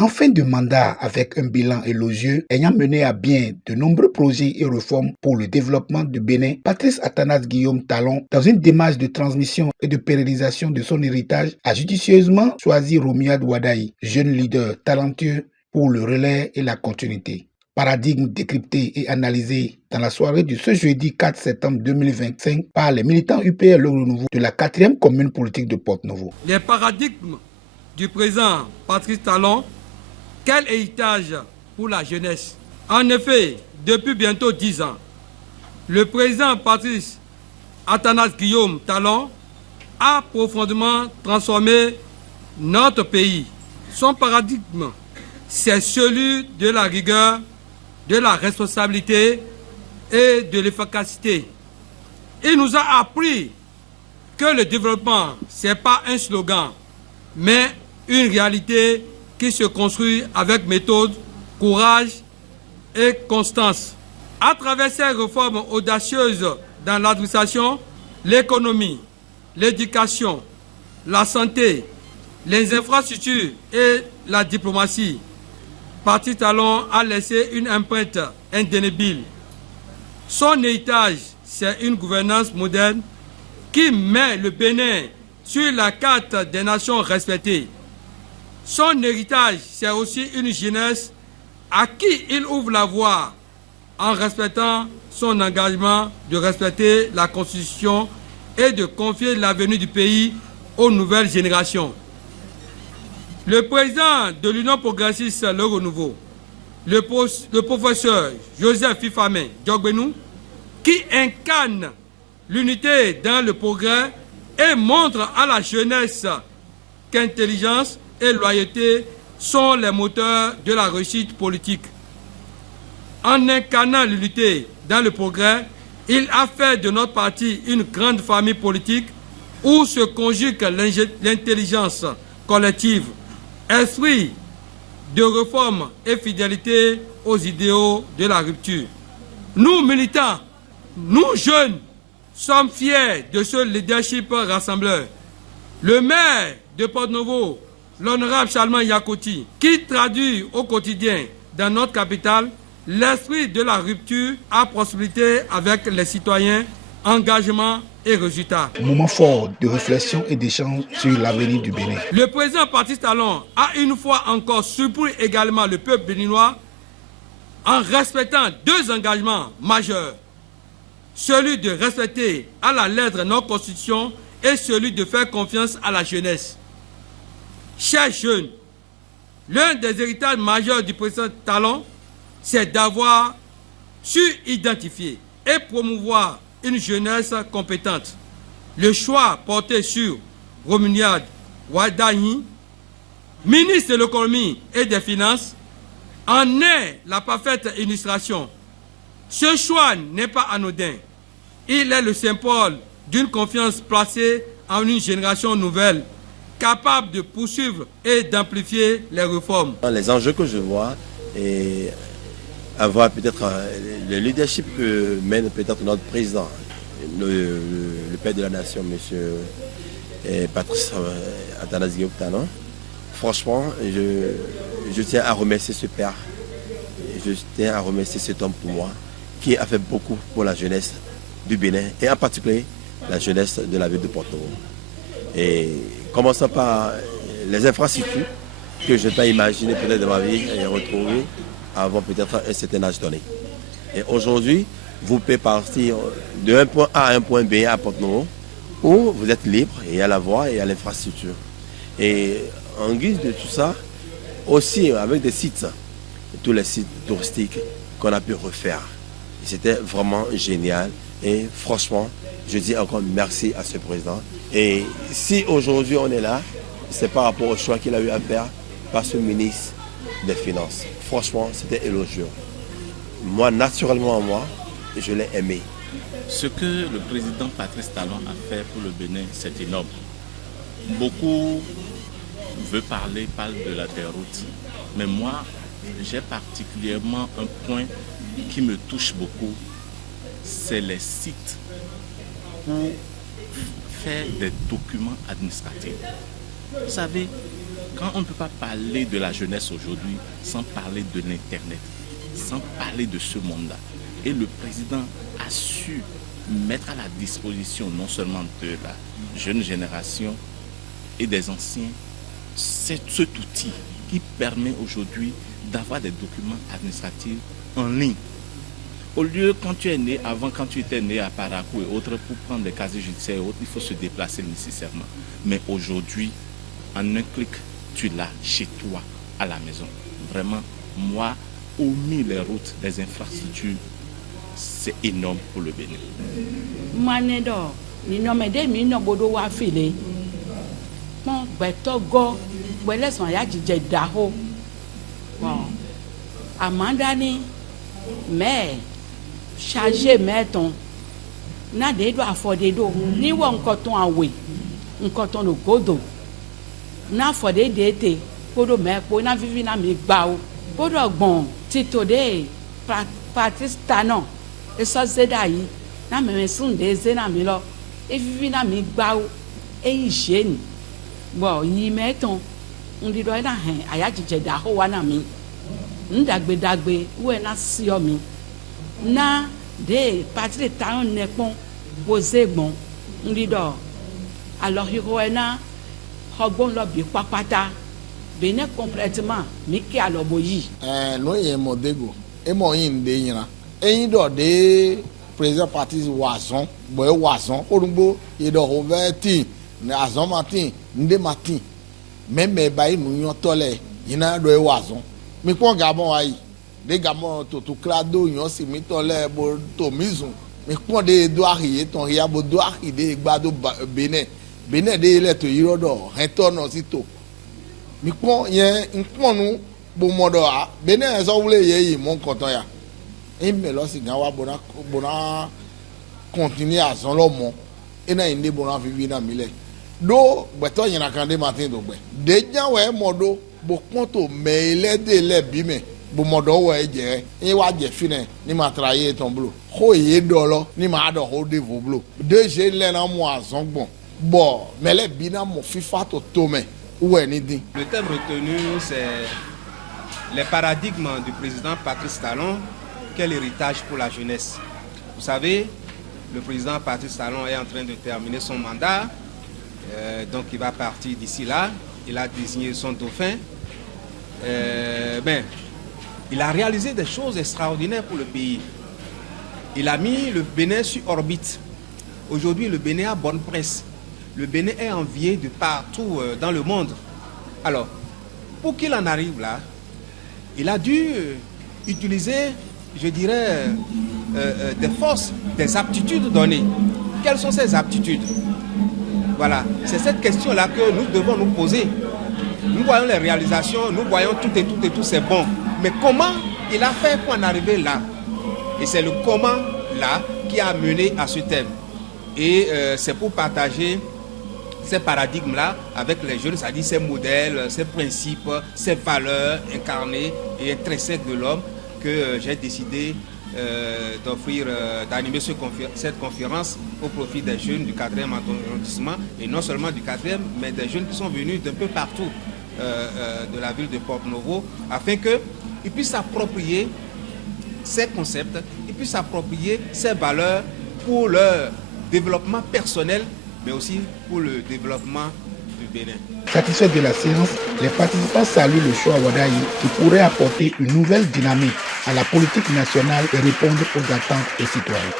En fin de mandat, avec un bilan élogieux ayant mené à bien de nombreux projets et réformes pour le développement du Bénin, Patrice Athanase Guillaume Talon, dans une démarche de transmission et de pérennisation de son héritage, a judicieusement choisi Romuald Wadaï, jeune leader talentueux pour le relais et la continuité. Paradigme décrypté et analysé dans la soirée de ce jeudi 4 septembre 2025 par les militants UPR Le Renouveau de la 4e commune politique de Porte-Novo. Les paradigmes du président Patrice Talon, quel héritage pour la jeunesse. En effet, depuis bientôt 10 ans, le président Patrice Athanase Guillaume Talon a profondément transformé notre pays. Son paradigme, c'est celui de la rigueur, de la responsabilité et de l'efficacité. Il nous a appris que le développement, ce n'est pas un slogan, mais une réalité qui se construit avec méthode, courage et constance. À travers ces réformes audacieuses dans l'administration, l'économie, l'éducation, la santé, les infrastructures et la diplomatie, Patrice Talon a laissé une empreinte indélébile. Son héritage, c'est une gouvernance moderne qui met le Bénin sur la carte des nations respectées. Son héritage, c'est aussi une jeunesse à qui il ouvre la voie en respectant son engagement de respecter la Constitution et de confier l'avenir du pays aux nouvelles générations. Le président de l'Union progressiste Le Renouveau, le professeur Joseph Fifame Diogbenou, qui incarne l'unité dans le progrès et montre à la jeunesse qu'intelligence et loyauté sont les moteurs de la réussite politique. En incarnant l'unité dans le progrès, il a fait de notre parti une grande famille politique où se conjugue l'intelligence collective, esprit de réforme et fidélité aux idéaux de la rupture. Nous, militants, nous, jeunes, sommes fiers de ce leadership rassembleur. Le maire de Porte-Novo, l'honorable Charlemagne Yakoti, qui traduit au quotidien dans notre capitale l'esprit de la rupture à proximité avec les citoyens, engagement et résultats. Moment fort de réflexion et d'échange sur l'avenir du Bénin. Le président Patrice Talon a une fois encore surpris également le peuple béninois en respectant deux engagements majeurs. Celui de respecter à la lettre notre constitution et celui de faire confiance à la jeunesse. Chers jeunes, l'un des héritages majeurs du président Talon, c'est d'avoir su identifier et promouvoir une jeunesse compétente. Le choix porté sur Romuald Wadaï, ministre de l'économie et des finances, en est la parfaite illustration. Ce choix n'est pas anodin. Il est le symbole d'une confiance placée en une génération nouvelle, capable de poursuivre et d'amplifier les réformes. Les enjeux que je vois, et avoir peut-être le leadership que mène peut-être notre président, le père de la nation, M. Patrice Athanase Guillaume Talon. Franchement, je tiens à remercier ce père, je tiens à remercier cet homme pour moi, qui a fait beaucoup pour la jeunesse du Bénin, et en particulier la jeunesse de la ville de Porte-Novo. Et commençant par les infrastructures que je n'ai pas imaginé peut-être dans ma vie et retrouver avant peut-être un certain âge donné. Et aujourd'hui, vous pouvez partir d'un point A à un point B à Porte-Novo, où vous êtes libre, et il y a la voie et il y a l'infrastructure. Et en guise de tout ça, aussi avec des sites, tous les sites touristiques qu'on a pu refaire. C'était vraiment génial. Et franchement, je dis encore merci à ce président. Et si aujourd'hui on est là, c'est par rapport au choix qu'il a eu à faire par ce ministre des Finances. Franchement, c'était élogieux. Moi, naturellement, je l'ai aimé. Ce que le président Patrice Talon a fait pour le Bénin, c'est énorme. Beaucoup parlent de la déroute. Mais moi, j'ai particulièrement un point qui me touche beaucoup. C'est les sites pour faire des documents administratifs. Vous savez, quand on ne peut pas parler de la jeunesse aujourd'hui sans parler de l'Internet, sans parler de ce monde-là, et le président a su mettre à la disposition non seulement de la jeune génération et des anciens, c'est cet outil qui permet aujourd'hui d'avoir des documents administratifs en ligne. Au lieu, quand tu es né, avant quand tu étais né à Parakou et autres, pour prendre des casiers judiciaires et autres, il faut se déplacer nécessairement. Mais aujourd'hui, en un clic, tu l'as chez toi, à la maison. Vraiment, moi, hormis les routes, les infrastructures, c'est énorme pour le Bénin. Manedo, ni nomede mi no bodo wa file. Mon beto go, wele son ya jije daho. Bon. Amanda ni mais chargé meton. Na de do afode do. Ni wo nkoton awe. Nkoton no godo. Na afode de te. Podo me po na vivi na mi gba o. Podo gbon tito de Patrice Talon. Et ça c'est d'ailleurs na me sun de ze na mi lo e vivi na mi gba o e ise ni bo yi meton ndi do na hen aya jije da ho wa na mi ndagbe we na si o mi na de Patrice Talon ne pon poser gbon ndi do alors yo na hogbon lo bi papata Bénin complètement mi ki alobo yi no ye modego e mo yin de yin eyin do de président parti Wazon boy Wazon orugbo e do overti na Azon Martin nde Martin même ba inu yan tole yina do e Wazon mi pon Gabon ayi de Gabon to clado yan si mi tole bo to mizun mi pon de do ariye ton ria bo do ari de gbado Benin de le to yiro do retorno si to mi pon yen npon nu bo modo a Benin so wule ye yi mon konton ya et mais là c'est gawa bona continuer à son lomo et na inde bona vivre na mile do beto yin akande Martin do gbe deja we modo bo konto me ile de le bi me bo modo we je yin wa je fine ni ma travailler ton boulot ho ye do lo ni ma do ho de vos boulot de je le na mo azon gbon bo me le bi na mo fifa to me ou anything. Le thème retenu c'est les paradigmes du président Patrice Talon. Quel héritage pour la jeunesse? Vous savez, le président Patrice Talon est en train de terminer son mandat, donc il va partir d'ici là. Il a désigné son dauphin. Il a réalisé des choses extraordinaires pour le pays. Il a mis le Bénin sur orbite. Aujourd'hui, le Bénin a bonne presse. Le Bénin est envié de partout dans le monde. Alors, pour qu'il en arrive là, il a dû utiliser, je dirais, des forces, des aptitudes données. Quelles sont ces aptitudes? Voilà, c'est cette question-là que nous devons nous poser. Nous voyons les réalisations, nous voyons tout et tout, c'est bon. Mais comment il a fait pour en arriver là? Et c'est le comment là qui a mené à ce thème. Et c'est pour partager ces paradigmes-là avec les jeunes, c'est-à-dire ces modèles, ces principes, ces valeurs incarnées et intrinsèques de l'homme que j'ai décidé d'offrir, d'animer cette conférence au profit des jeunes du 4e arrondissement, et non seulement du 4e, mais des jeunes qui sont venus d'un peu partout de la ville de Porto-Novo, afin qu'ils puissent s'approprier ces concepts, ils puissent s'approprier ces valeurs pour leur développement personnel, mais aussi pour le développement du Bénin. Satisfait de la séance, les participants saluent le choix Wadayi qui pourrait apporter une nouvelle dynamique à la politique nationale et répondre aux attentes des citoyens.